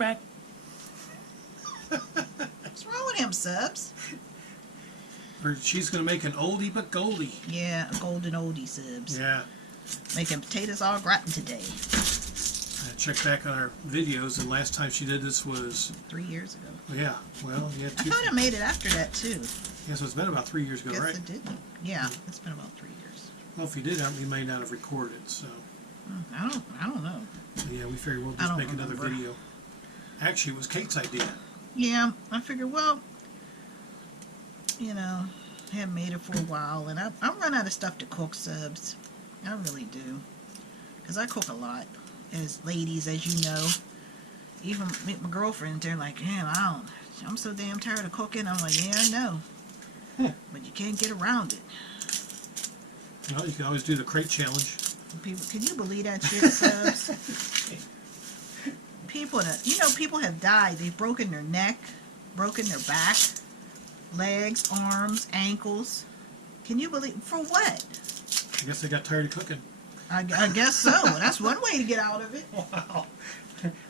back. What's wrong with him, Subs? She's going to make an oldie but goldie. Yeah, a golden oldie, Subs. Yeah. Making potatoes au gratin today. I checked back on our videos, and last time she did this was 3 years ago. Yeah. Well, yeah. I thought I made it after that too. Yeah, so it's been about 3 years ago, Guess right? it didn't. Yeah, it's been about 3 years. Well, if you did, we may not have recorded it. So. I don't know. So yeah, we figured we'll just make another video. Actually, it was Kate's idea. Yeah, I figured, well, you know, I haven't made it for a while, and I'm running out of stuff to cook, Subs. I really do, because I cook a lot. As ladies, as you know, even my girlfriends, they're like, man, I'm so damn tired of cooking. I'm like, yeah, I know, but you can't get around it. Well, you can always do the crate challenge. People, can you believe that shit, Subs? People have died. They've broken their neck, broken their back, legs, arms, ankles. Can you believe? For what? I guess they got tired of cooking. I guess so. That's one way to get out of it. Wow.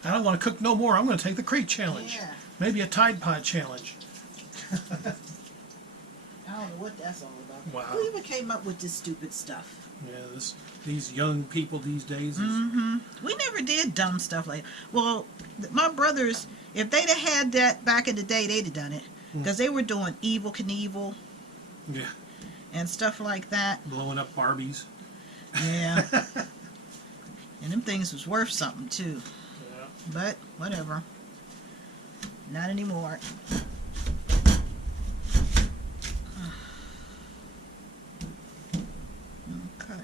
I don't want to cook no more. I'm going to take the crate challenge. Yeah. Maybe a Tide Pod challenge. I don't know what that's all about. Wow. Who even came up with this stupid stuff? Yeah, these young people these days. We never did dumb stuff like. Well, my brothers, if they'd have had that back in the day, they'd have done it because they were doing Evel Knievel. Yeah. And stuff like that. Blowing up Barbies. Yeah. And them things was worth something too. Yeah. But whatever. Not anymore. Okay.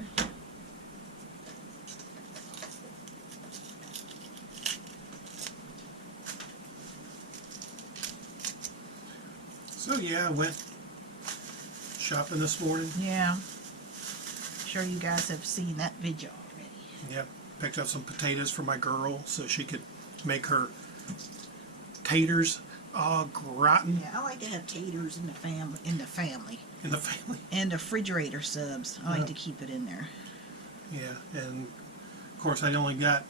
So yeah, I went shopping this morning. Yeah. Sure you guys have seen that video already. Yep. Picked up some potatoes for my girl so she could make her taters au gratin. Yeah, I like to have taters in the family. In the family. And the refrigerator, Subs. I like to keep it in there. Yeah, and of course I only got,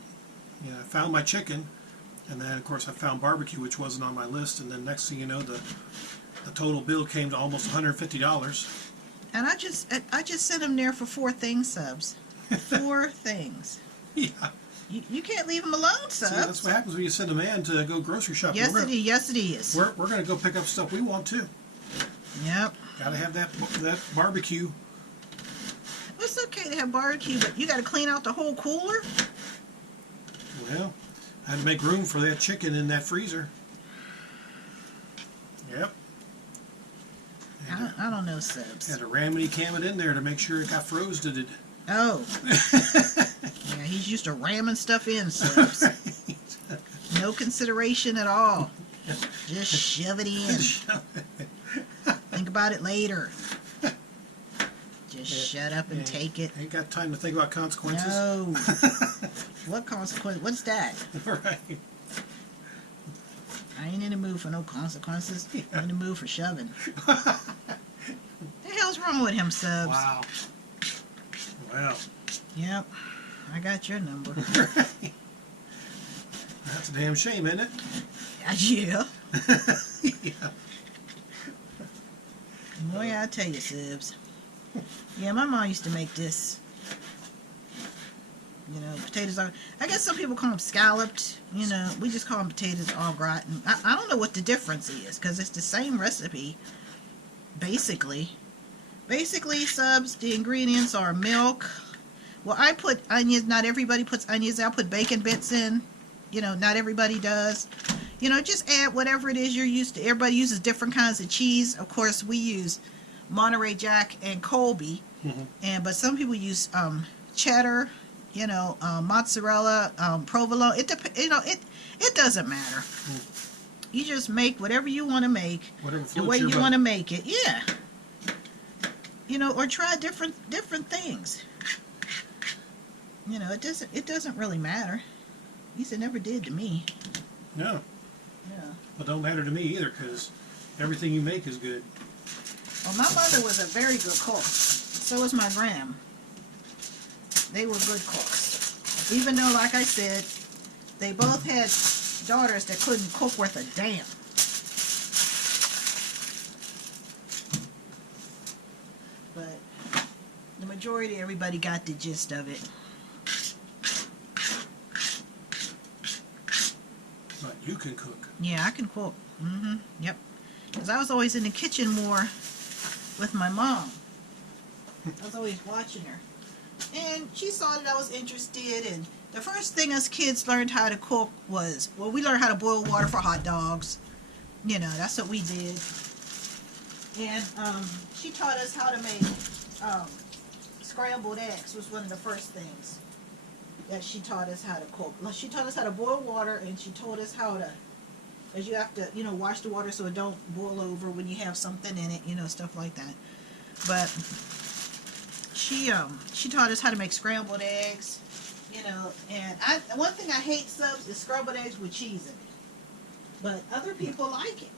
I found my chicken, and then of course I found barbecue, which wasn't on my list, and then next thing you know, the total bill came to almost $150. And I just sent them there for 4 things, Subs. 4 things. Yeah. You can't leave them alone, Subs. See, that's what happens when you send a man to go grocery shopping. Yes, it is. We're going to go pick up stuff we want too. Yep. Got to have that barbecue. It's okay to have barbecue, but you got to clean out the whole cooler. Well, I had to make room for that chicken in that freezer. Yep. I don't know, Subs. Had to ramity cam it in there to make sure it got froze. Did it? Oh. Yeah, he's used to ramming stuff in, Subs. Right. No consideration at all. Just shove it in. Think about it later. Just shut up and take it. Ain't got time to think about consequences. No. What consequence? What's that? Right. I ain't in the mood for no consequences. I'm in the mood for shoving. The hell's wrong with him, Subs? Wow. Well. Yep. I got your number. Right. That's a damn shame, isn't it? Yeah. Yeah. Boy, I tell you, Subs. Yeah, my mom used to make this. Potatoes are. I guess some people call them scalloped. We just call them potatoes au gratin. I don't know what the difference is because it's the same recipe. Basically, Subs, the ingredients are milk. Well, I put onions. Not everybody puts onions. I put bacon bits in. Not everybody does. Just add whatever it is you're used to. Everybody uses different kinds of cheese. Of course, we use Monterey Jack and Colby. But some people use cheddar. Mozzarella, provolone. It doesn't matter. You just make whatever you want to make, the way you want to make it. Yeah. Or try different things. It doesn't really matter. At least it never did to me. No. Yeah. Well, it don't matter to me either because everything you make is good. Well, my mother was a very good cook. So was my gram. They were good cooks. Even though, like I said, they both had daughters that couldn't cook worth a damn. But the majority, everybody got the gist of it. But you can cook. Yeah, I can cook. Yep. Because I was always in the kitchen more with my mom. I was always watching her. And she saw that I was interested, and the first thing us kids learned how to cook was, well, we learned how to boil water for hot dogs. You know, that's what we did. And she taught us how to make scrambled eggs was one of the first things that she taught us how to cook. She taught us how to boil water, and she told us how to, because you have to, you know, wash the water so it don't boil over when you have something in it, you know, stuff like that. But she taught us how to make scrambled eggs, you know, and one thing I hate subs is scrambled eggs with cheese in it. But other people like it.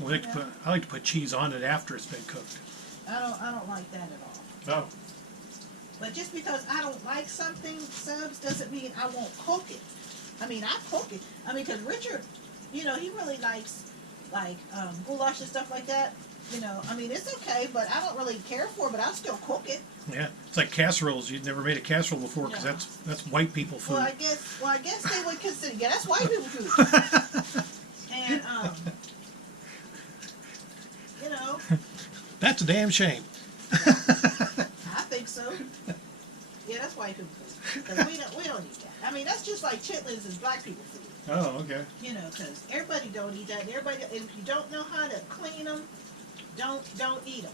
Well, I like to put cheese on it after it's been cooked. I don't like that at all. Oh. But just because I don't like something, subs, doesn't mean I won't cook it. I mean, I cook it. I mean, because Richard, you know, he really likes, like, goulash and stuff like that. You know, I mean, it's okay, but I don't really care for it, but I'll still cook it. Yeah, it's like casseroles. You've never made a casserole before because that's white people food. Well, I guess they would consider, yeah, that's white people food. And, you know. That's a damn shame. I think so. Yeah, that's white people food. Because we don't eat that. I mean, that's just like chitlins is black people food. Oh, okay. You know, because everybody don't eat that. And everybody, if you don't know how to clean them, don't eat them.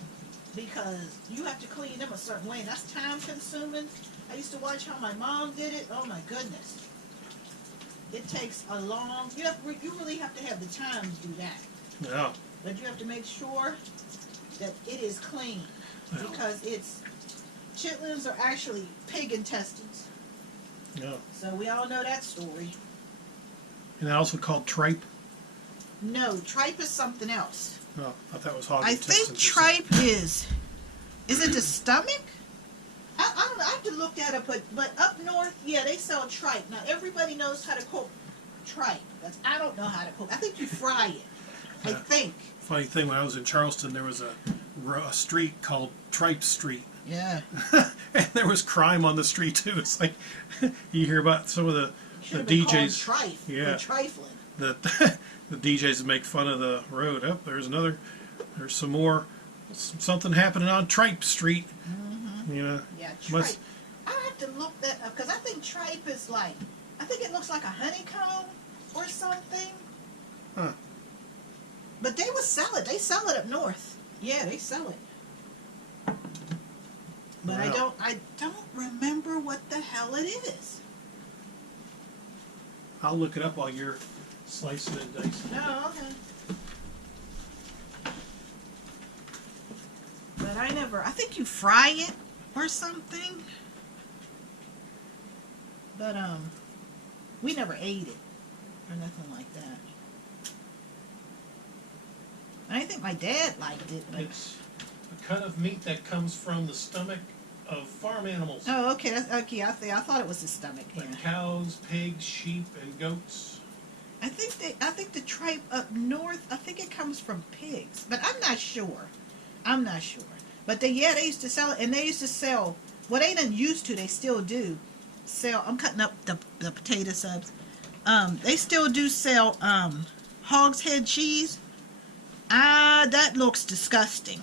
Because you have to clean them a certain way. And that's time consuming. I used to watch how my mom did it. Oh my goodness. It takes a long, you really have to have the time to do that. Yeah. But you have to make sure that it is clean. Well. Because chitlins are actually pig intestines. Yeah. So we all know that story. And also called tripe. No, tripe is something else. Oh, I thought that was hog I intestines. think tripe is it the stomach? I don't know. I have to look that up. But up north, yeah, they sell tripe. Now everybody knows how to cook tripe. But I don't know how to cook. I think you fry it. I think. Funny thing, when I was in Charleston, there was a street called Tripe Street. Yeah. And there was crime on the street too. It's like you hear about some of the DJs. Trife. Yeah. Trifling. That the DJs make fun of the road. Oh, there's some more, something happening on Tripe Street. Mm-hmm. You know. Yeah, tripe. I have to look that up because I think tripe is like, I think it looks like a honeycomb or something. Huh. But they would sell it. They sell it up north. Yeah, they sell it. But Wow. I don't remember what the hell it is. I'll look it up while you're slicing and dicing. Oh, okay. But I think you fry it or something. But, we never ate it or nothing like that. I think my dad liked it, but... It's a cut of meat that comes from the stomach of farm animals. Oh, okay. That's okay. I thought it was the stomach. Yeah. Like cows, pigs, sheep, and goats. I think the tripe up north. I think it comes from pigs, but I'm not sure. But they used to sell it, and they used to sell. Well, they didn't used to. They still do sell. I'm cutting up the potato subs. They still do sell hog's head cheese. That looks disgusting.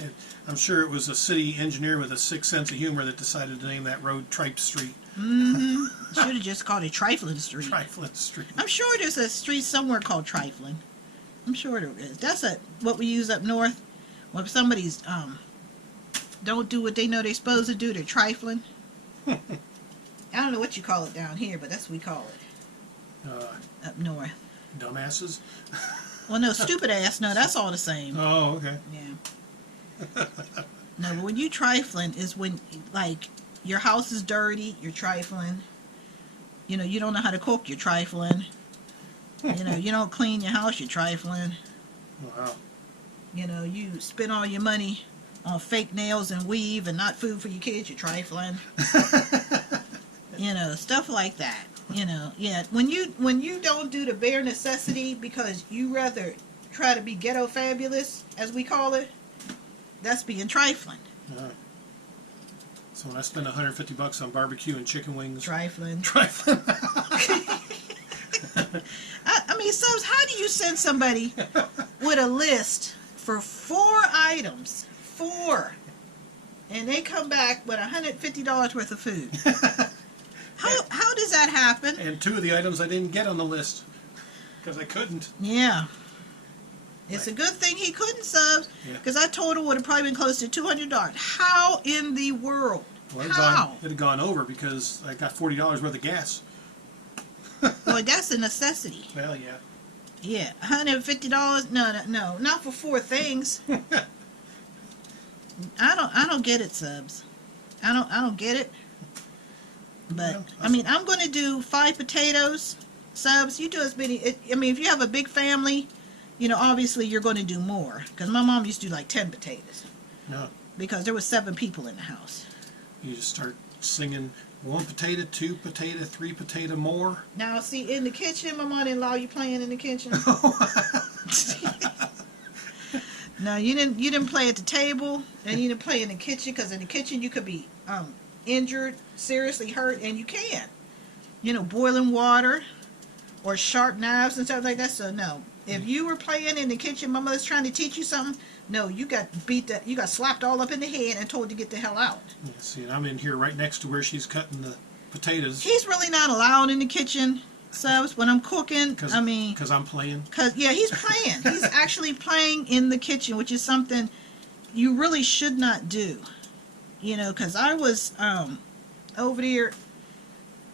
And I'm sure it was a city engineer with a sick sense of humor that decided to name that road Tripe Street. Mm-hmm. Should have just called it Trifling Street. Trifling Street. I'm sure there's a street somewhere called Trifling. I'm sure there is. That's what we use up north. When somebody's don't do what they know they're supposed to do, they're trifling. I don't know what you call it down here, but that's what we call it up north. Dumbasses? Well, no, stupid ass. No, that's all the same. Oh, okay. Yeah. No, but when you trifling is when, like, your house is dirty, you're trifling. You know, you don't know how to cook, you're trifling. You know, you don't clean your house, you're trifling. Wow. You know, you spend all your money on fake nails and weave and not food for your kids, you're trifling. You know, stuff like that. You know, yeah. When you don't do the bare necessity because you rather try to be ghetto fabulous, as we call it, that's being trifling. All right. So when I spend $150 on barbecue and chicken wings, Trifling. trifling. I mean, Subs, how do you send somebody with a list for 4 items, 4, and they come back with $150 worth of food? How does that happen? And 2 of the items I didn't get on the list because I couldn't. Yeah. It's a good thing he couldn't, Subs, because I told him would have probably been close to $200. How in the world? Well, How? it had gone over because I got $40 worth of gas. Boy, that's a necessity. Well, yeah. Yeah, $150. No, not for 4 things. I don't get it, Subs. I don't get it. But Well, I mean, I'm going to do 5 potatoes. Subs, you do as many. I mean, if you have a big family, you know, obviously you're going to do more. Because my mom used to do like 10 potatoes. No. Because there was 7 people in the house. You just start singing 1 potato, 2 potato, 3 potato more. Now, see, in the kitchen, my mother-in-law, you playing in the kitchen? No, you didn't play at the table, and you didn't play in the kitchen, because in the kitchen you could be injured, seriously hurt, and you can. You know, boiling water or sharp knives and stuff like that. So no, if you were playing in the kitchen, my mother's trying to teach you something. No, you got you got slapped all up in the head and told to get the hell out. Yeah, see, and I'm in here right next to where she's cutting the potatoes. He's really not allowed in the kitchen, Subs, when I'm cooking. I mean, because I'm playing. Yeah, he's playing. He's actually playing in the kitchen, which is something you really should not do. You know, because I was over there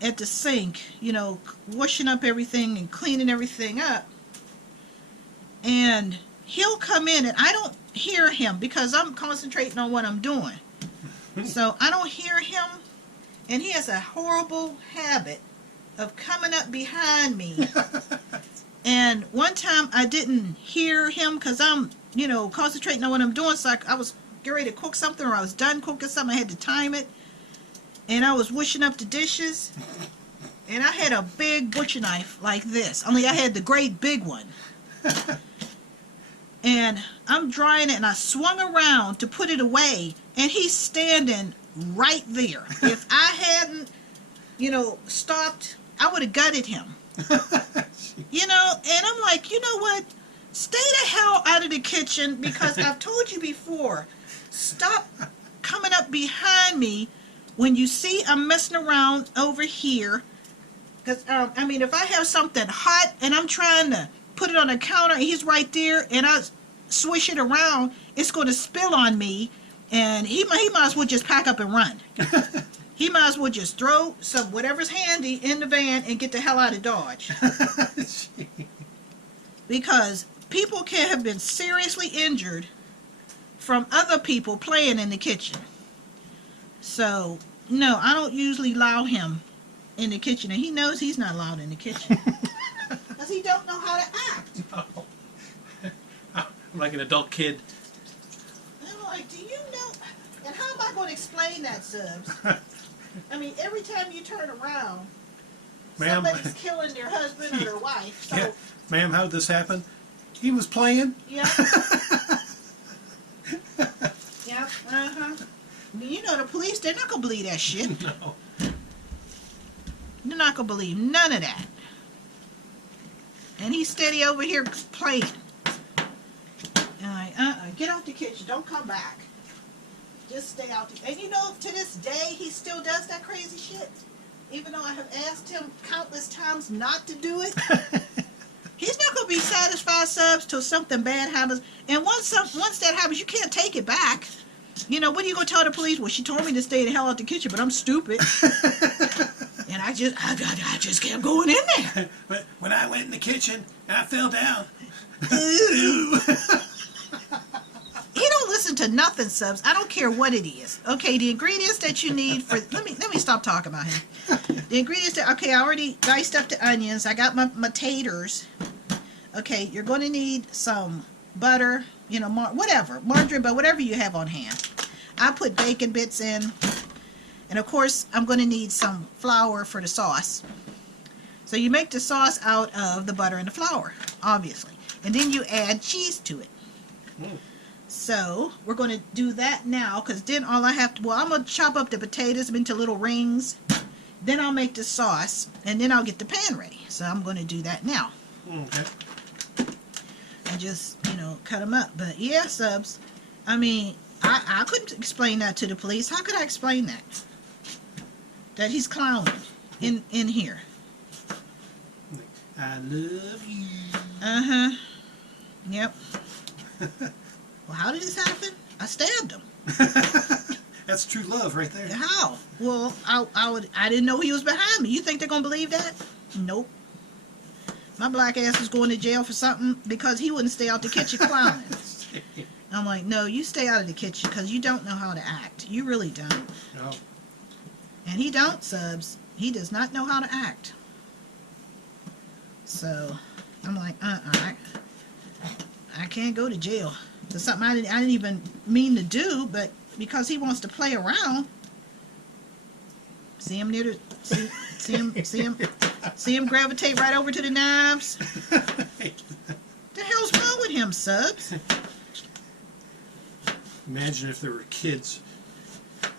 at the sink, you know, washing up everything and cleaning everything up. And he'll come in and I don't hear him because I'm concentrating on what I'm doing. So I don't hear him. And he has a horrible habit of coming up behind me. And one time I didn't hear him because I'm, you know, concentrating on what I'm doing. So I was getting ready to cook something, or I was done cooking something. I had to time it. And I was washing up the dishes. And I had a big butcher knife like this. Only I had the great big one. And I'm drying it, and I swung around to put it away. And he's standing right there. If I hadn't, you know, stopped, I would have gutted him. You know, and I'm like, you know what? Stay the hell out of the kitchen, because I've told you before, stop coming up behind me when you see I'm messing around over here. Because, I mean, if I have something hot and I'm trying to put it on the counter and he's right there and I swish it around, it's going to spill on me, and he might as well just pack up and run. He might as well just throw some whatever's handy in the van and get the hell out of Dodge. Because people can have been seriously injured from other people playing in the kitchen. So, no, I don't usually allow him in the kitchen, and he knows he's not allowed in the kitchen. Because he don't know how to act. No. I'm like an adult kid. And I'm like, do you know? And how am I going to explain that, Subs? I mean, every time you turn around, Ma'am, somebody's killing their husband or their wife. So, yeah. Ma'am, how'd this happen? He was playing. yeah. Yeah, You know, the police, they're not going to believe that shit. No. They're not going to believe none of that. And he's steady over here playing. And like, get out the kitchen. Don't come back. Just stay out. And you know, to this day, he still does that crazy shit. Even though I have asked him countless times not to do it. He's not going to be satisfied, Subs, till something bad happens. And once that happens, you can't take it back. You know, what are you going to tell the police? Well, she told me to stay the hell out the kitchen, but I'm stupid. And I just kept going in there. But when I went in the kitchen and I fell down. He don't listen to nothing, Subs. I don't care what it is. Okay, the ingredients that you need for let me stop talking about him. The ingredients that I already diced up the onions. I got my taters. Okay, you're going to need some butter, you know, margarine, but whatever you have on hand. I put bacon bits in. And of course, I'm going to need some flour for the sauce. So you make the sauce out of the butter and the flour, obviously. And then you add cheese to it. Mm. So we're going to do that now, because then all I have to, well, I'm going to chop up the potatoes into little rings. Then I'll make the sauce, and then I'll get the pan ready. So I'm going to do that now. Okay. And just, cut them up. But yeah, Subs, I mean, I couldn't explain that to the police. How could I explain that? That he's clowning in here. I love you. Uh-huh. Yep. Well, how did this happen? I stabbed him. That's true love right there. How? Well, I didn't know he was behind me. You think they're gonna believe that? Nope. My black ass was going to jail for something because he wouldn't stay out the kitchen clowning. I'm like, no, you stay out of the kitchen because you don't know how to act. You really don't. No. And he don't, Subs. He does not know how to act. So I'm like, I can't go to jail. For something I didn't even mean to do, but because he wants to play around. See him near the see him gravitate right over to the knives. The hell's wrong with him, Subs? Imagine if there were kids.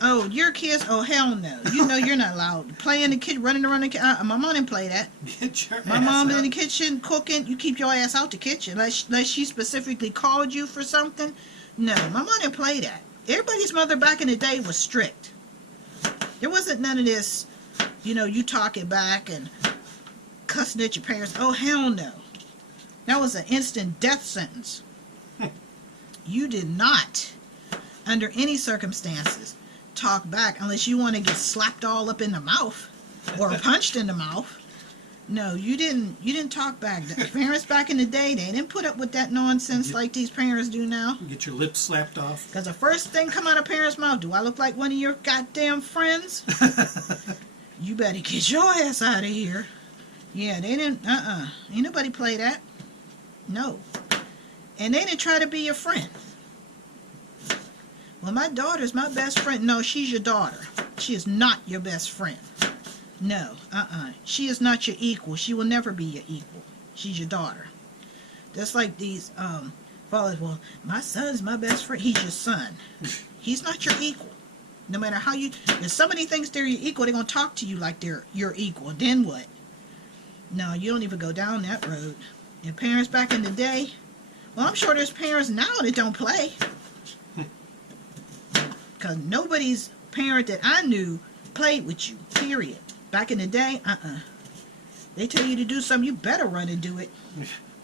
Oh, your kids? Oh, hell no. You know you're not allowed. Playing the kid, running around the kitchen. My mom didn't play that. Get your My ass mom out. in the kitchen cooking. You keep your ass out the kitchen. Unless she specifically called you for something. No, my mom didn't play that. Everybody's mother back in the day was strict. There wasn't none of this, you talking back and cussing at your parents. Oh, hell no. That was an instant death sentence. You did not, under any circumstances, talk back unless you want to get slapped all up in the mouth or punched in the mouth. No, you didn't talk back. The parents back in the day, they didn't put up with that nonsense like these parents do now. Get your lips slapped off. Because the first thing come out of parents' mouth, do I look like one of your goddamn friends? You better get your ass out of here. Yeah, they didn't, ain't nobody play that. No. And they didn't try to be your friend. Well, my daughter's my best friend. No, she's your daughter. She is not your best friend. No, she is not your equal. She will never be your equal. She's your daughter. Just like these fathers, well, my son's my best friend. He's your son. He's not your equal. No matter how if somebody thinks they're your equal, they're going to talk to you like they're your equal. Then what? No, you don't even go down that road. Your parents back in the day, well, I'm sure there's parents now that don't play. Because nobody's parent that I knew played with you, period. Back in the day, they tell you to do something, you better run and do it.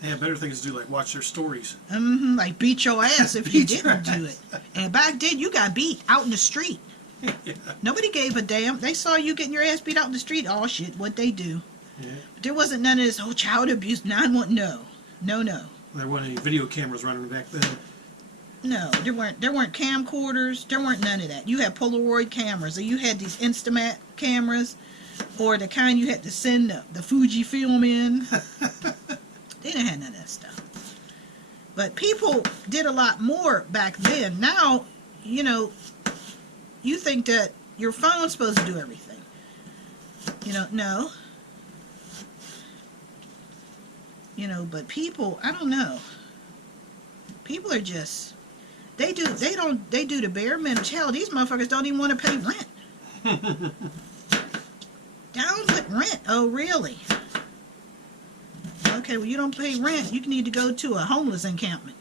They have better things to do, like watch their stories. Like beat your ass if you didn't do it. And back then, you got beat out in the street. Yeah. Nobody gave a damn. They saw you getting your ass beat out in the street. Oh, shit, what'd they do? Yeah. But there wasn't none of this, child abuse, 911, no. There weren't any video cameras running back then. No, there weren't camcorders. There weren't none of that. You had Polaroid cameras, or you had these Instamat cameras, or the kind you had to send the Fuji film in. They didn't have none of that stuff. But people did a lot more back then. Now, you think that your phone's supposed to do everything. No. But people, I don't know. People are just, they do the bare minimum. Hell, these motherfuckers don't even want to pay rent. Down with rent. Oh, really? Okay, well, you don't pay rent. You need to go to a homeless encampment.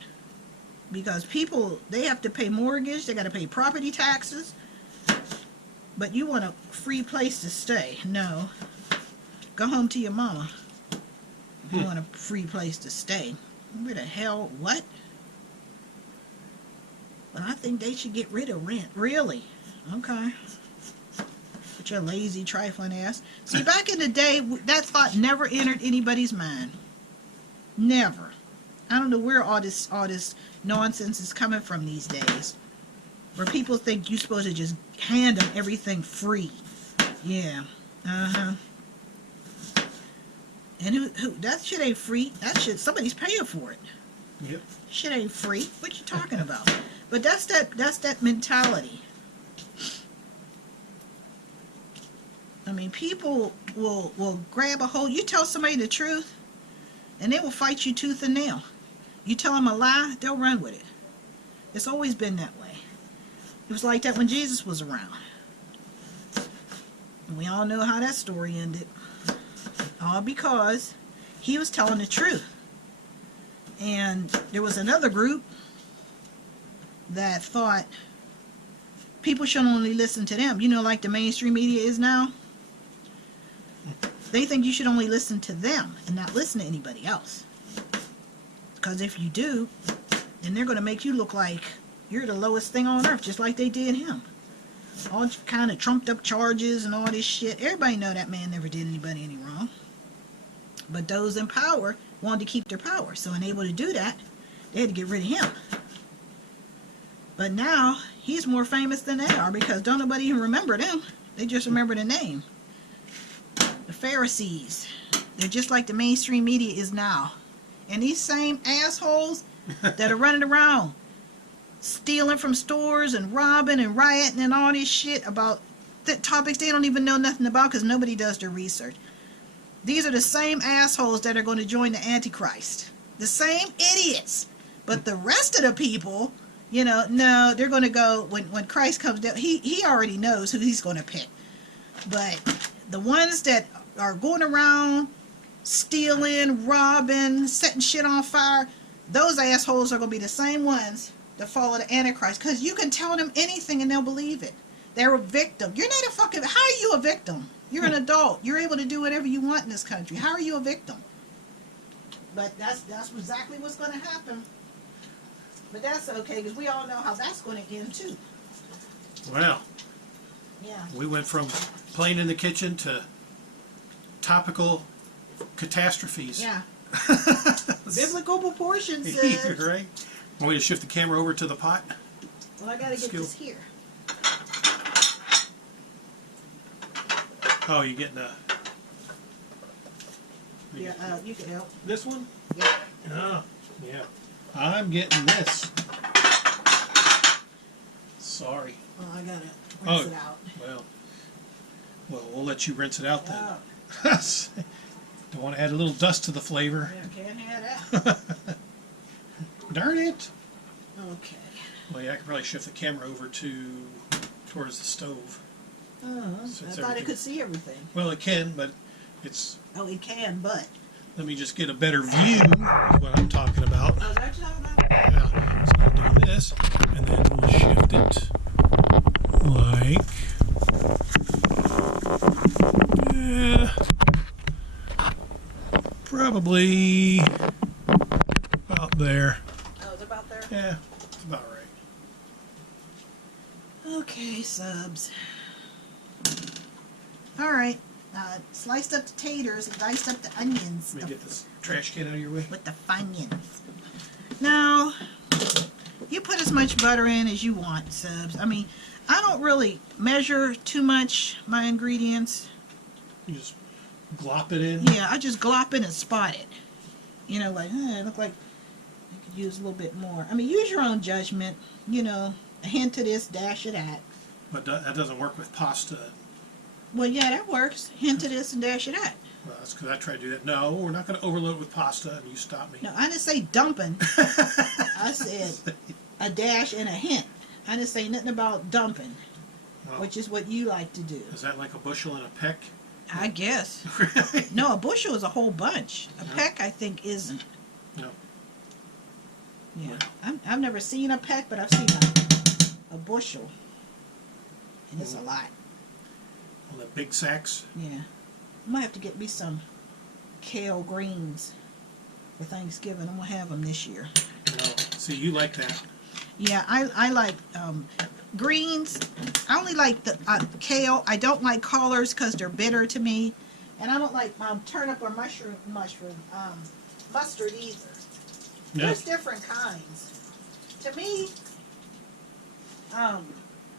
Because people, they have to pay mortgage. They got to pay property taxes. But you want a free place to stay. No. Go home to your mama. You want a free place to stay. Where the hell? What? Well, I think they should get rid of rent. Really? Okay. With your lazy, trifling ass. See, back in the day, that thought never entered anybody's mind. Never. I don't know where all this nonsense is coming from these days. Where people think you're supposed to just hand them everything free. Yeah. And who that shit ain't free. That shit, somebody's paying for it. Yep. Shit ain't free. What you talking about? But that's that mentality. I mean, people will grab a hold. You tell somebody the truth, and they will fight you tooth and nail. You tell them a lie, they'll run with it. It's always been that way. It was like that when Jesus was around. And we all know how that story ended. All because he was telling the truth. And there was another group that thought people should only listen to them. You know, like the mainstream media is now. They think you should only listen to them and not listen to anybody else. Because if you do, then they're going to make you look like you're the lowest thing on earth, just like they did him. All kind of trumped up charges and all this shit. Everybody know that man never did anybody any wrong. But those in power wanted to keep their power. So unable to do that, they had to get rid of him. But now, he's more famous than they are because don't nobody even remember them. They just remember the name. The Pharisees. They're just like the mainstream media is now. And these same assholes that are running around stealing from stores and robbing and rioting and all this shit about the topics they don't even know nothing about because nobody does their research. These are the same assholes that are going to join the Antichrist. The same idiots. But the rest of the people, you know, no, they're going to go, when Christ comes down, he already knows who he's going to pick. But the ones that are going around stealing, robbing, setting shit on fire, those assholes are going to be the same ones that follow the Antichrist. Because you can tell them anything and they'll believe it. They're a victim. You're not a fucking... How are you a victim? You're an adult. You're able to do whatever you want in this country. How are you a victim? But that's exactly what's going to happen. But that's okay, because we all know how that's going to end, too. Well, yeah. We went from playing in the kitchen to topical catastrophes. Yeah. Biblical proportions. Right? Want me to shift the camera over to the pot? Well, I got to get this here. Oh, you're getting a... Yeah, you can help. This one? Yeah. Oh, yeah. I'm getting this. Sorry. Well, I got to rinse it out. Well, we'll let you rinse it out then. Oh. Don't want to add a little dust to the flavor. Yeah, can't have that. Darn it. Okay. Well, yeah, I could probably shift the camera over towards the stove. I thought it could see everything. Well, it can, but it's... Oh, it can, but... Let me just get a better view is what I'm talking about. Oh, is that what you're talking about? Yeah, so I'll do this, and then we'll shift it like... Yeah, probably about there. Oh, it's about there? Yeah, it's about right. Okay, subs. Alright, sliced up the taters and diced up the onions. Let me get this trash can out of your way. With the Funyuns. Now, you put as much butter in as you want, subs. I mean, I don't really measure too much my ingredients. You just glop it in? Yeah, I just glop in and spot it. You know, like, it look like I could use a little bit more. I mean, use your own judgment. You know, a hint of this, dash of that. But that doesn't work with pasta. Well, yeah, that works. Hint of this and dash of that. Well, that's because I tried to do that. No, we're not going to overload it with pasta, and you stop me. No, I didn't say dumping. I said a dash and a hint. I didn't say nothing about dumping, Well, which is what you like to do. is that like a bushel and a peck? I guess. Really? No, a bushel is a whole bunch. A No. peck, I think, isn't. No. Yeah, Well. I've never seen a peck, but I've seen a bushel, and it's a lot. All the big sacks? Yeah, I might have to get me some kale greens for Thanksgiving. I'm gonna have them this year. No. See, you like that. Yeah, I like greens. I only like the kale. I don't like collards because they're bitter to me, and I don't like turnip or mustard either. Yeah. There's different kinds. To me,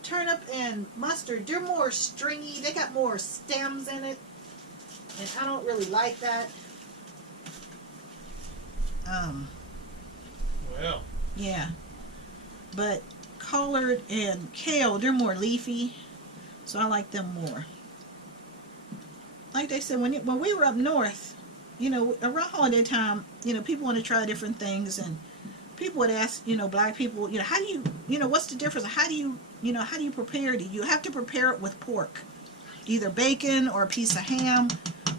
turnip and mustard, they're more stringy. They got more stems in it, and I don't really like that. Well. Yeah, but collard and kale, they're more leafy, so I like them more. like they said, when we were up north, around holiday time, people want to try different things, and people would ask, black people, how do you, what's the difference? How do you prepare it? You have to prepare it with pork, either bacon or a piece of ham,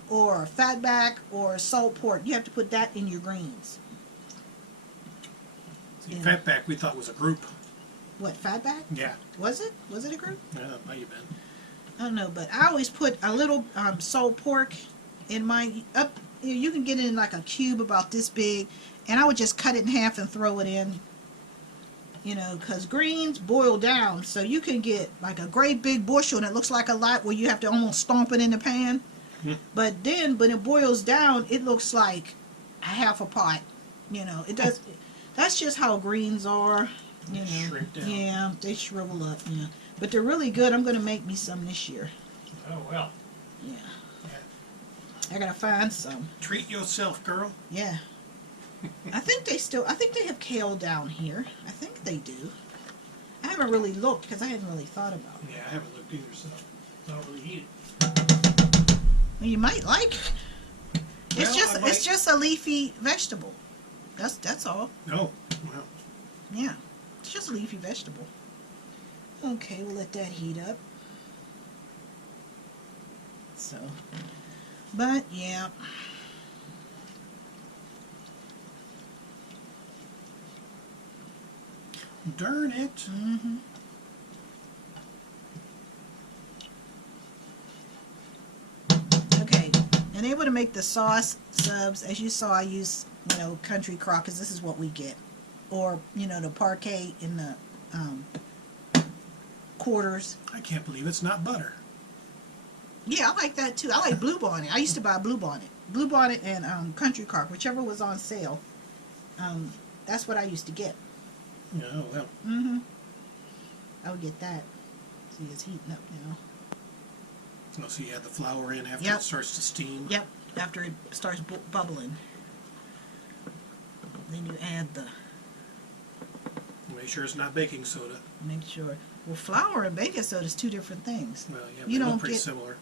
or fatback or salt pork. You have to put that in your greens. See, fatback we thought was a group. What, fatback? Yeah. Was it? Was it a group? Yeah, it might have been. I don't know, but I always put a little salt pork in my you can get it in like a cube about this big, and I would just cut it in half and throw it in. Because greens boil down, so you can get like a great big bushel, and it looks like a lot where you have to almost stomp it in the pan. But then, when it boils down, it looks like a half a pot. It does. That's just how greens are. Shrink down. Yeah, they shrivel up. Yeah, but they're really good. I'm gonna make me some this year. Oh well. Yeah. I gotta find some. Treat yourself, girl. Yeah. I think they have kale down here. I think they do. I haven't really looked because I hadn't really thought about it. Yeah, I haven't looked either, so I don't really eat it. Well, you might like it. It's Well, just a leafy vegetable. That's all. No. Well, Yeah. It's just a leafy vegetable. Okay, we'll let that heat up. So, but yeah. darn it. Mm-hmm. Okay, and able to make the sauce subs, as you saw, I use, country crock, because this is what we get. Or, the parquet in the quarters. I can't believe it's not butter. Yeah, I like that too. I like Blue Bonnet. I used to buy Blue Bonnet. Blue Bonnet and country crock, whichever was on sale. That's what I used to get. Oh, well. Mm-hmm. I would get that. See, it's heating up now. Oh, so you add the flour in after Yep. it starts to steam? Yep, after it starts bubbling. Then you add the, Make sure it's not baking soda. make sure. Well, flour and baking soda is two different things. Well, yeah, You they don't look pretty get- similar.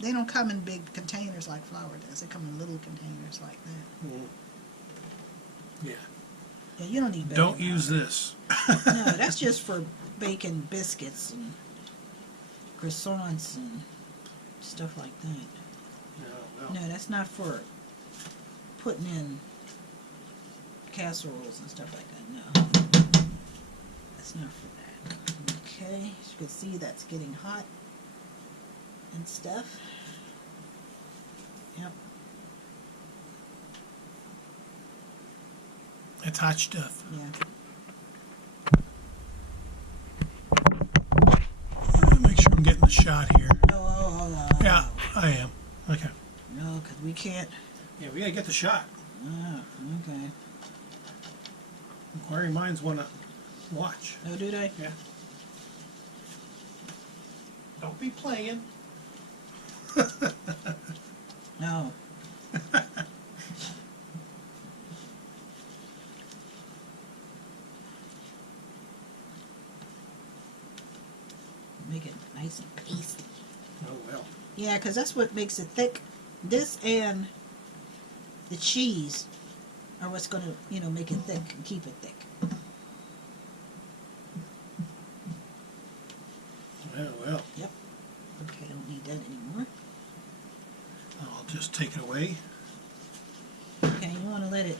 They don't come in big containers like flour does. They come in little containers like that. Mm. Yeah. Yeah, you don't need baking Don't use powder. this. No, that's just for baking biscuits and croissants and stuff like that. No, well. No, that's not for putting in casseroles and stuff like that. No, that's not for that. Okay, as you can see, that's getting hot and stuff. Yep. It's hot stuff. Yeah. Make sure I'm getting the shot here. Oh. Yeah, I am. Okay. No, because we can't. Yeah, we gotta get the shot. Oh, okay. Inquiring minds want to watch. Oh, do they? Yeah. Don't be playing. No. Make it nice and pasty. Oh, well. Yeah, because that's what makes it thick. This and the cheese are what's going to, make it thick and keep it thick. Well. Yep. Okay, I don't need that anymore. I'll just take it away. Okay, you want to let it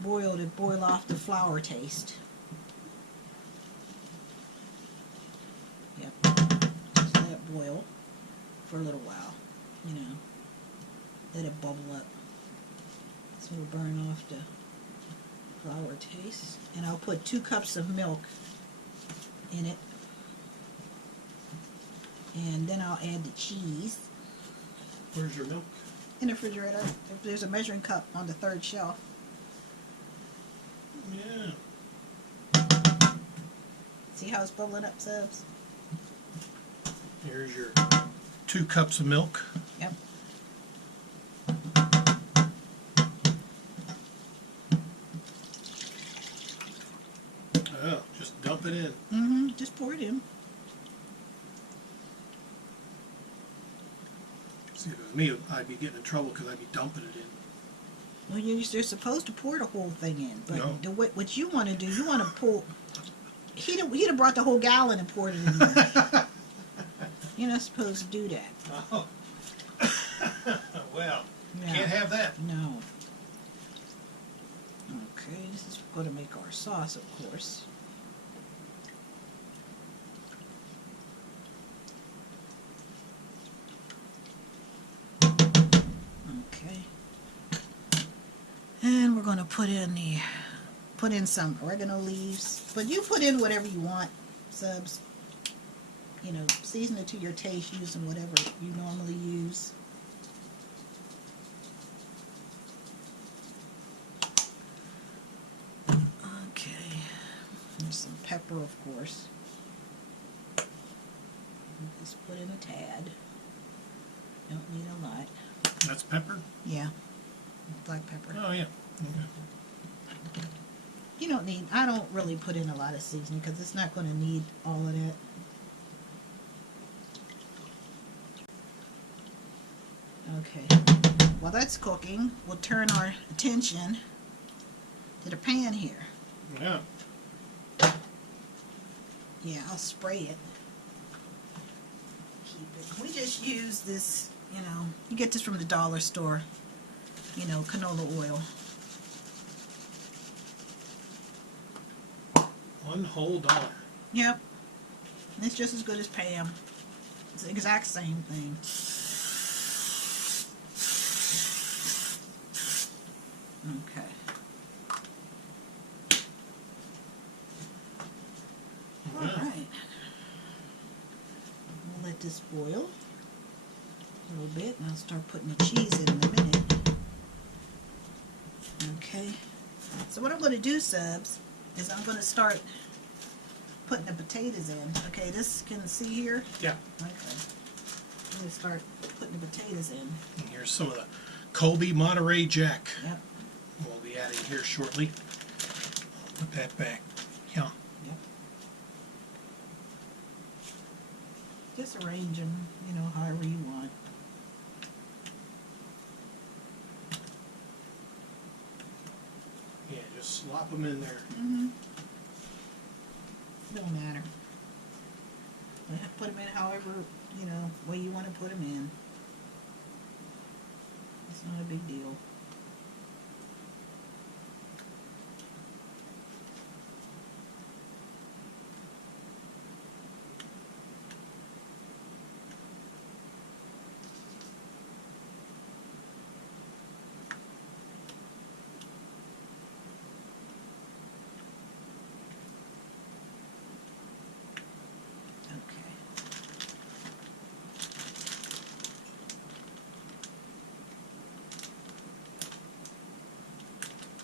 boil off the flour taste. Yep. Just let it boil for a little while, Let it bubble up. So it'll burn off the flour taste. And I'll put 2 cups of milk in it. And then I'll add the cheese. Where's your milk? In the refrigerator. There's a measuring cup on the 3rd shelf. Yeah. See how it's bubbling up, Subs? Here's your 2 cups of milk. Yep. Oh, just dump it in. Mm-hmm. Just pour it in. See, if it was me, I'd be getting in trouble because I'd be dumping it in. Well, you're supposed to pour the whole thing in, but No. what you want to do, you want to pull. He'd have brought the whole gallon and poured it in there. You're not supposed to do that. Oh. Well, Yeah. can't have that. No. Okay, this is going to make our sauce, of course. Okay. And we're going to put in some oregano leaves. But you put in whatever you want, subs. You know, season it to your taste, using whatever you normally use. Okay. There's some pepper, of course. Just put in a tad. Don't need a lot. That's pepper? Yeah. Black pepper. Oh, yeah. Okay. You don't need, I don't really put in a lot of seasoning because it's not going to need all of that. Okay. While that's cooking, we'll turn our attention to the pan here. Yeah. Yeah, I'll spray it. Keep it. We just use this, you know, you get this from the dollar store, you know, canola oil. $1 Yep. And it's just as good as Pam. It's the exact same thing. Okay. All right. We'll let this boil a little bit, and I'll start putting the cheese in a minute. Okay. So what I'm going to do, subs, is I'm going to start putting the potatoes in. Okay, this can see here? Yeah. Okay. I'm going to start putting the potatoes in. And here's some of the Colby Monterey Jack. Yep. We'll be adding here shortly. I'll put that back. Yeah. Yep. Just arrange them, you know, however you want. Yeah, just slop them in there. Mm-hmm. Don't matter. Put them in however, you know, way you want to put them in. It's not a big deal.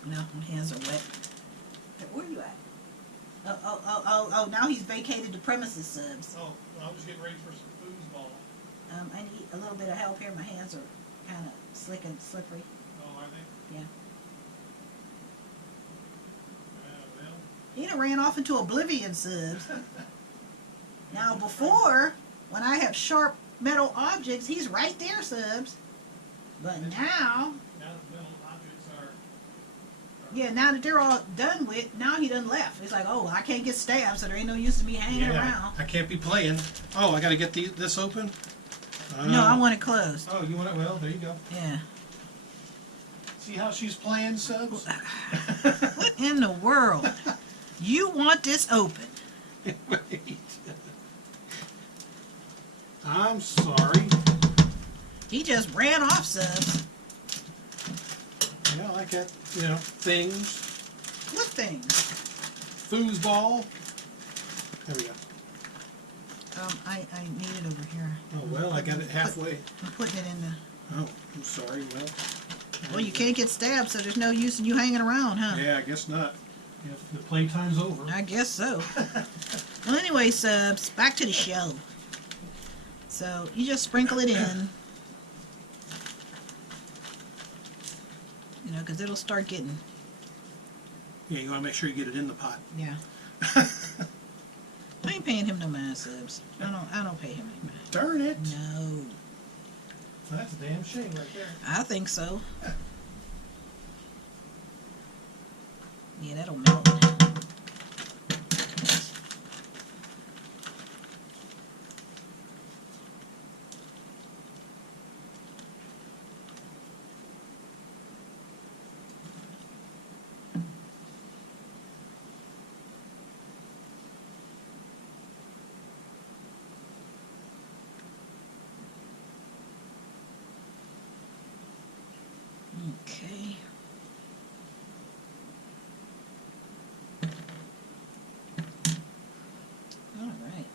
No, my hands are wet. Where are you at? Oh, now he's vacated the premises, subs. Oh, I was getting ready for some foosball. I need a little bit of help here. My hands are kind of slick and slippery. Oh, are they? Yeah. Well. He done ran off into oblivion, subs. Now, before, when I have sharp metal objects, he's right there, subs. But now, Now the metal objects are... yeah, now that they're all done with, now he done left. He's like, oh, I can't get stabbed, so there ain't no use to me hanging around. I can't be playing. Oh, I got to get this open? No, I want it closed. Oh, you want it? Well, there you go. Yeah. See how she's playing, subs? What in the world? You want this open? Wait. I'm sorry. He just ran off, subs. Yeah, I got, things. What things? Foosball. There we go. I need it over here. Oh, well, I got it halfway. I'm putting it in the... Oh, I'm sorry. Well, you can't get stabbed, so there's no use in you hanging around, huh? Yeah, I guess not. If the playtime's over. I guess so. Well, anyway, subs, back to the show. So, you just sprinkle it in. Because it'll start getting... Yeah, you want to make sure you get it in the pot. Yeah. I ain't paying him no mind, subs. I don't pay him any mind. Darn it. No. That's a damn shame right there. I think so. Yeah, that'll melt. Okay. All right.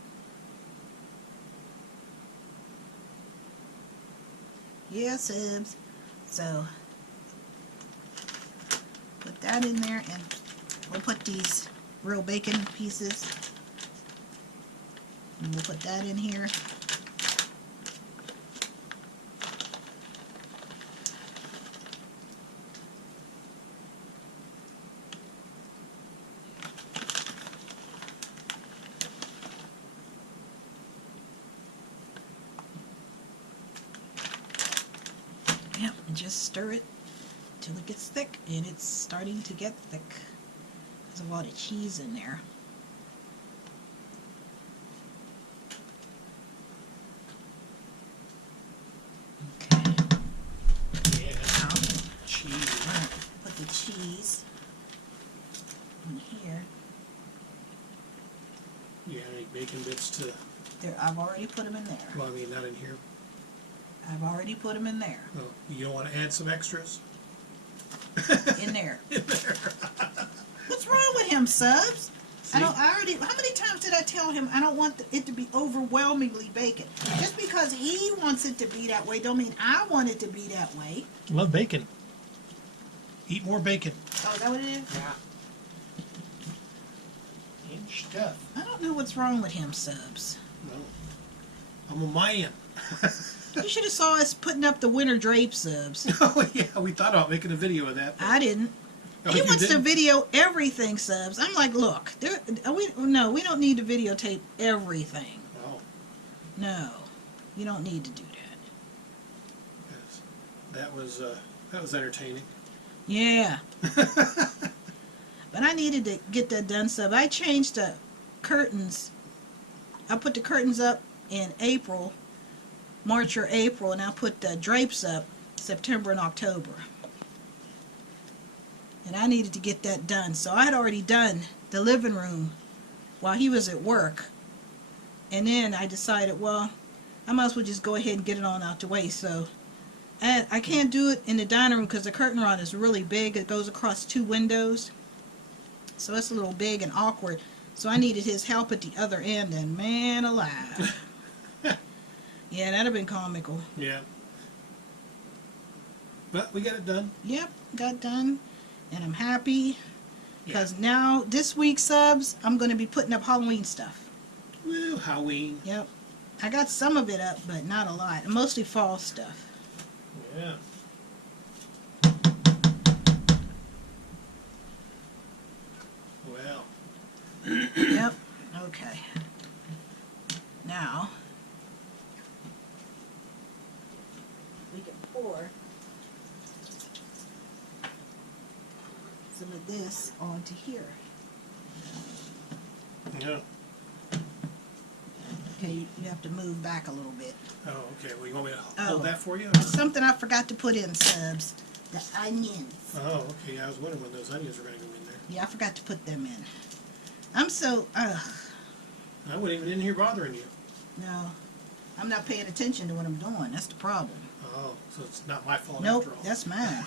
Yeah, subs. So put that in there, and we'll put these real bacon pieces. And we'll put that in here. Yep, and just stir it till it gets thick, and it's starting to get thick. There's a lot of cheese in there. Okay, Yeah. now Cheese. put the cheese in here. You got any bacon bits to? There, I've already put them in there. Well, I mean, not in here. I've already put them in there. Oh, you don't want to add some extras? In there. In there. What's wrong with him, subs? See? I already. How many times did I tell him I don't want it to be overwhelmingly bacon? Just because he wants it to be that way, don't mean I want it to be that way. Love bacon. Eat more bacon. Oh, is that what it is? Yeah. And stuff. I don't know what's wrong with him, subs. No. I'm a Mayan. You should have saw us putting up the winter drape, subs. Oh yeah, we thought about making a video of that. I didn't. Oh, He you wants to didn't? video everything, subs. I'm like, look, we don't need to videotape everything. Oh, No, you don't need to do that. yes. That was entertaining. Yeah. But I needed to get that done, sub. I changed the curtains. I put the curtains up in April, March or April, and I put the drapes up September and October. And I needed to get that done. So I had already done the living room while he was at work. And then I decided, well, I might as well just go ahead and get it on out the way. So I can't do it in the dining room because the curtain rod is really big. It goes across 2 windows. So it's a little big and awkward. So I needed his help at the other end, and man alive. Yeah, that'd have been comical. Yeah. But we got it done. Yep, got done. And I'm happy because now, this week, subs, I'm going to be putting up Halloween stuff. Woo, Halloween. Yep. I got some of it up, but not a lot. Mostly fall stuff. Yeah. Well. Yep. Okay. Now, we can pour some of this onto here. Yeah. Okay, you have to move back a little bit. Oh, okay. Well, you want me to Oh. hold that for you? Something I forgot to put in, subs. The onions. Oh, okay. I was wondering when those onions were going to go in there. Yeah, I forgot to put them in. I'm so, I wasn't even in here bothering you. no. I'm not paying attention to what I'm doing. That's the problem. Oh, so it's not my fault Nope, after all. that's mine.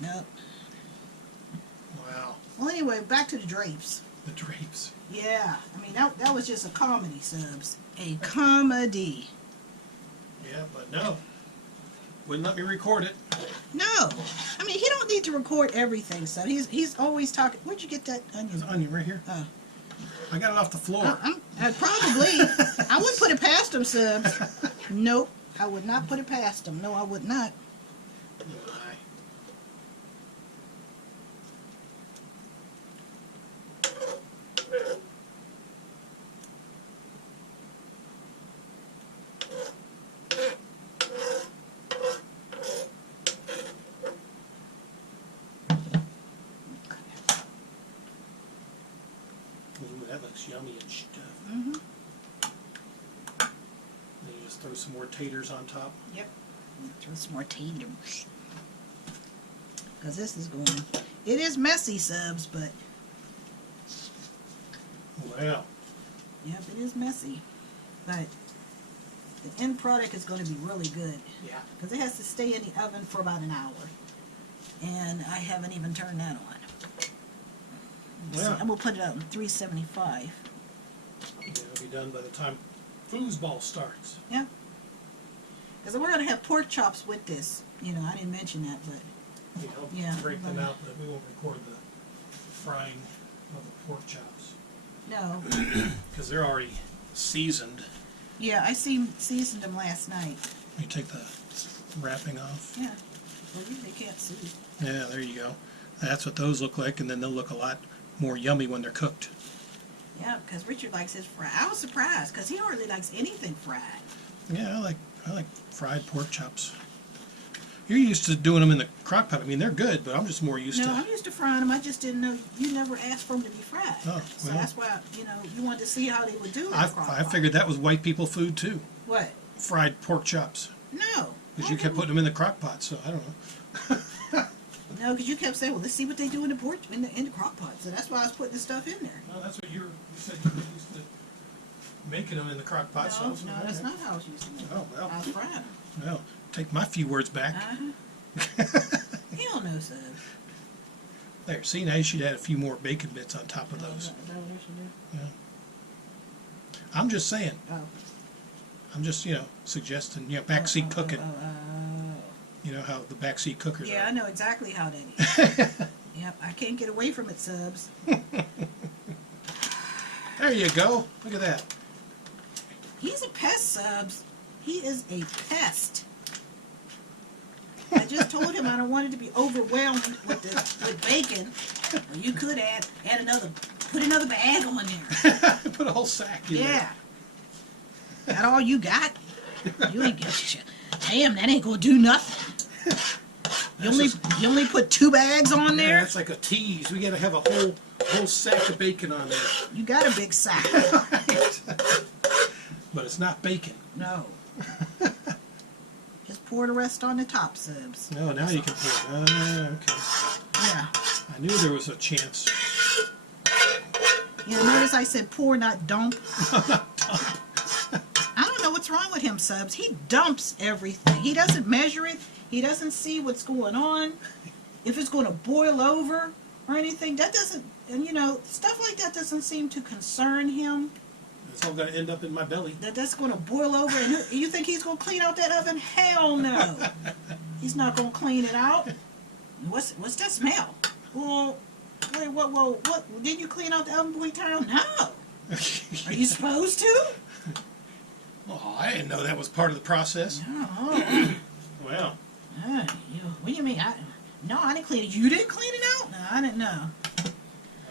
Nope. Wow. Well, anyway, back to the drapes. The drapes. Yeah, I mean, that was just a comedy, subs. A comedy. Yeah, but no. Wouldn't let me record it. No. I mean, he don't need to record everything, so he's always talking. Where'd you get that There's onion? an onion right here. Oh. I got it off the floor. Probably. I wouldn't put it past him, subs. Nope. I would not put it past him. No, I would not. My. looks yummy and stuff. Mm-hmm. Then you just throw some more taters on top. Yep. Throw some more taters. Because this is going... It is messy, subs, but... Well, Yep, it is messy. But the end product is going to be really good. yeah. Because it has to stay in the oven for about an hour. And I haven't even turned that on. Yeah. So I'm going to put it out in 375. It'll be done by the time foosball starts. Yeah. Because we're going to have pork chops with this. You know, I didn't mention that, but... You know, Yeah, break them but- out, but we won't record the frying of the pork chops. No. Because they're already seasoned. Yeah, I seasoned them last night. You take the wrapping off. Yeah. Well, they can't see. Yeah, there you go. That's what those look like, and then they'll look a lot more yummy when they're cooked. Yeah, because Richard likes his fried. I was surprised because he hardly likes anything fried. Yeah, I like fried pork chops. You're used to doing them in the crock pot. I mean, they're good, but I'm just more used No, to. I'm used to frying them. I just didn't know you never asked for them to be fried. Oh, So well. that's why you wanted to see how they would do in the crock I pot. figured that was white people food too. What? Fried pork chops, No. because you kept putting them in the crock pot. So I don't know. No, because you kept saying, "Well, let's see what they do in the crock pot." So that's why I was putting the stuff in there. No, that's what you said. You were used to making them in the crock pot. No, that's not how I was used to make Oh, well. I was frying them. Well, take my few words back. Hell no, sir. There, see, now you should add a few more bacon bits on top of those. Is that what I should do? Yeah. I'm just saying. Oh. I'm just, suggesting, backseat cooking. Oh. You know how the backseat cookers Yeah, I are. know exactly how that is. Yep, I can't get away from it, subs. There you go. Look at that. He's a pest, subs. He is a pest. I just told him I don't want it to be overwhelmed with bacon. Well, you could put another bag on there. Put a whole sack in Yeah. That all you got? You ain't got shit. Damn, that ain't gonna do nothing. You only put 2 bags on there. there? That's like a tease. We gotta have a whole sack of bacon on there. You got a big sack. But it's not bacon. No. Just pour the rest on the top, subs. No, now you can pour. Okay. Yeah. I knew there was a chance. You know, notice I said pour, not dump. I don't know what's wrong with him, subs. He dumps everything. He doesn't measure it. He doesn't see what's going on. If it's going to boil over or anything, that doesn't, and stuff like that doesn't seem to concern him. It's all gonna end up in my belly. That's going to boil over, and you think he's going to clean out that oven? Hell no. He's not going to clean it out. What's that smell? Well, wait, what? Did you clean out the oven before you turned it on? No. Are you supposed to? Oh, I didn't know that was part of the process. No. Well, What do you mean? No, I didn't clean it. You didn't clean it out? No, I didn't know.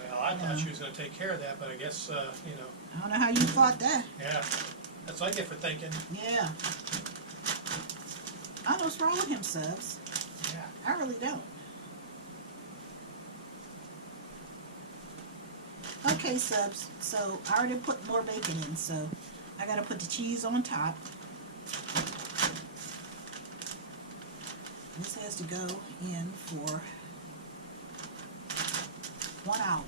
well, I thought she was gonna take care of that, but I guess I don't know how you thought that. yeah, that's what I get for thinking. Yeah. I don't know what's wrong with him, subs. Yeah. I really don't. Okay, subs. So I already put more bacon in, so I gotta put the cheese on top. This has to go in for 1 hour.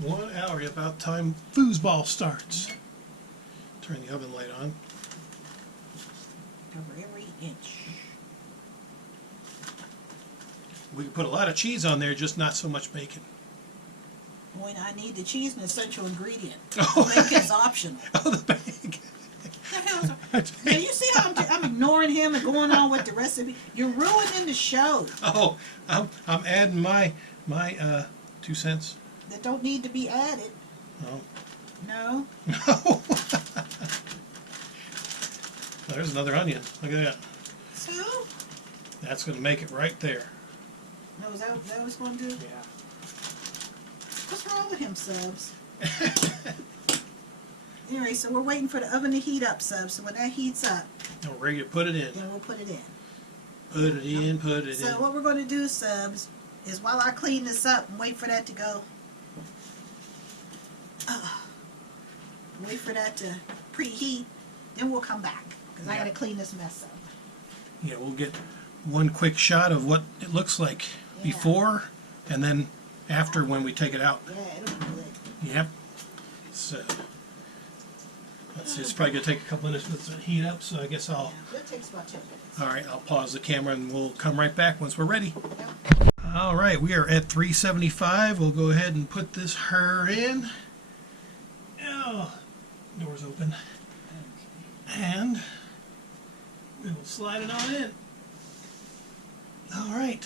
1 hour, about time foosball starts. Turn the oven light on. Cover every inch. We can put a lot of cheese on there, just not so much bacon. When I need the cheese, an essential ingredient. Oh. Bacon's optional. Oh, the bacon. What the hell is that? Now, you see how I'm ignoring him and going on with the recipe? You're ruining the show. Oh, I'm adding my 2 cents. That don't need to be added. Oh. No. No. There's another onion. Look at that. So? That's going to make it right there. No, is that what it's going to do? Yeah. What's wrong with him, subs? Anyway, so we're waiting for the oven to heat up, subs. So when that heats up, We're ready to put it in. then we'll put it in. Put it in, put it So in. what we're going to do, subs, is while I clean this up and wait for that to go, Wait for that to preheat, then we'll come back because I Yeah. got to clean this mess up. Yeah, we'll get one quick shot of what it looks like Yeah. before and then after when we take it out. Yeah, it'll be good. Yep. So, let's see, it's probably going to take a couple minutes for it to heat up, so I guess I'll... Yeah, it takes about 10 minutes. All right, I'll pause the camera and we'll come right back once we're ready. Yep. All right, we are at 375. We'll go ahead and put this her in. Oh, door's open. And we will slide it on in. All right,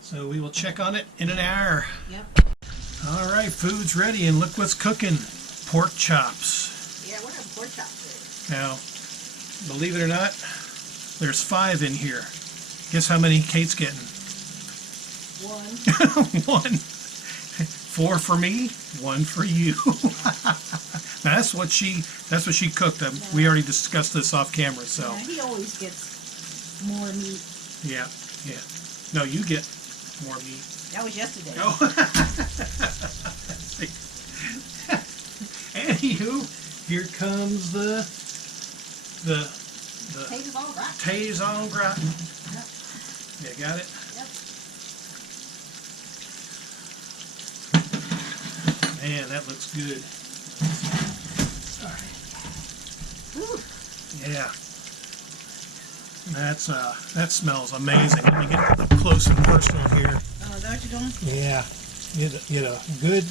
so we will check on it in an hour. Yep. All right, food's ready, and look what's cooking. Pork chops. Yeah, we're having pork chops Now, believe it or not, there's 5 in here. Guess how many Kate's getting? today. 1. 1. 4 for me, 1 for you. Now, that's what she cooked. We already discussed this off camera, so Yeah, he always gets more meat. yeah. No, you get more meat. That was yesterday. Oh. Anywho, here comes the Potatoes all right. Tays en gratin. Yep. You got it? Yep. Man, that looks good. All right. Whew. Yeah. That smells amazing. Let me get up close and personal here. Oh, is that what you're doing? Yeah. Get a good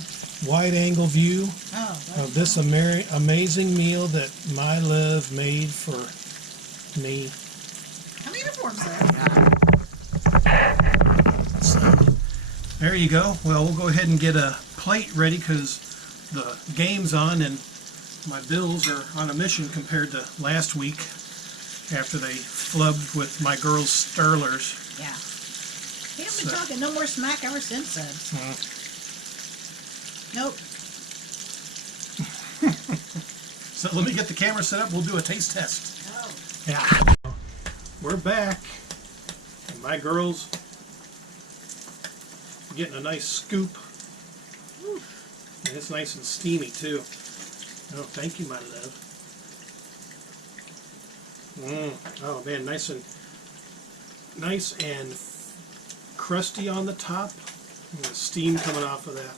wide angle view Oh, of this amazing meal that my love made for me. Come here for him, sir. So, there you go. Well, we'll go ahead and get a plate ready because the game's on and my Bills are on a mission compared to last week after they flubbed with my girls' Sterlers. Yeah. He hasn't been talking no more smack ever since then. Nope. So let me get the camera set up. We'll do a taste test. Oh. Yeah. We're back. And my girls are getting a nice scoop. Whew. And it's nice and steamy too. Oh, thank you, my love. Oh man, nice and crusty on the top. And the steam coming off of that.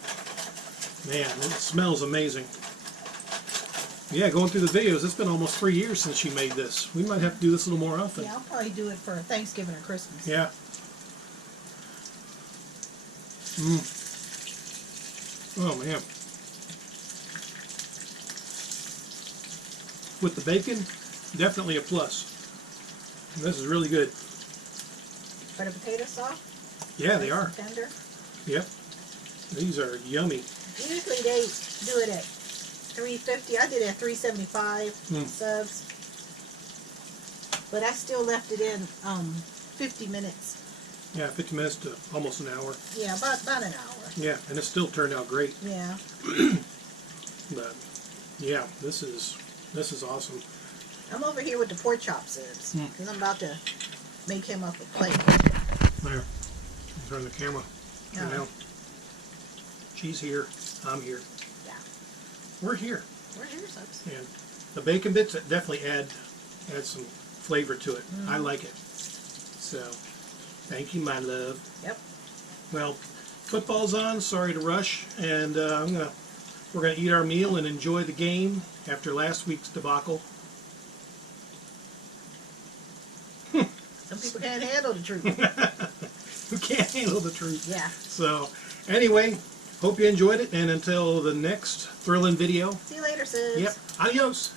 Man, it smells amazing. Yeah, going through the videos, it's been almost 3 years since she made this. We might have to do this a little more often. Yeah, I'll probably do it for Thanksgiving or Christmas. Yeah. Oh man. With the bacon, definitely a plus. This is really good. Are the potatoes soft? Yeah, they Nice are. and tender? Yep. These are yummy. Usually they do it at $3.50. I did it at $3.75 subs. But I still left it in 50 minutes. Yeah, 50 minutes to almost an hour. Yeah, about an hour. Yeah, and it still turned out great. Yeah. But yeah, this is awesome. I'm over here with the pork chop subs because I'm about to make him up a plate. There. Turn the camera. Yeah. Now. She's here. I'm here. Yeah. We're here. We're here, subs. And the bacon bits definitely add some flavor to it. I like it. So, thank you, my love. Yep. Well, football's on. Sorry to rush, and we're gonna eat our meal and enjoy the game after last week's debacle. Some people can't handle the truth. Who can't handle the truth? Yeah. So, anyway, hope you enjoyed it, and until the next thrilling video. See you later, subs. Yep. Adios.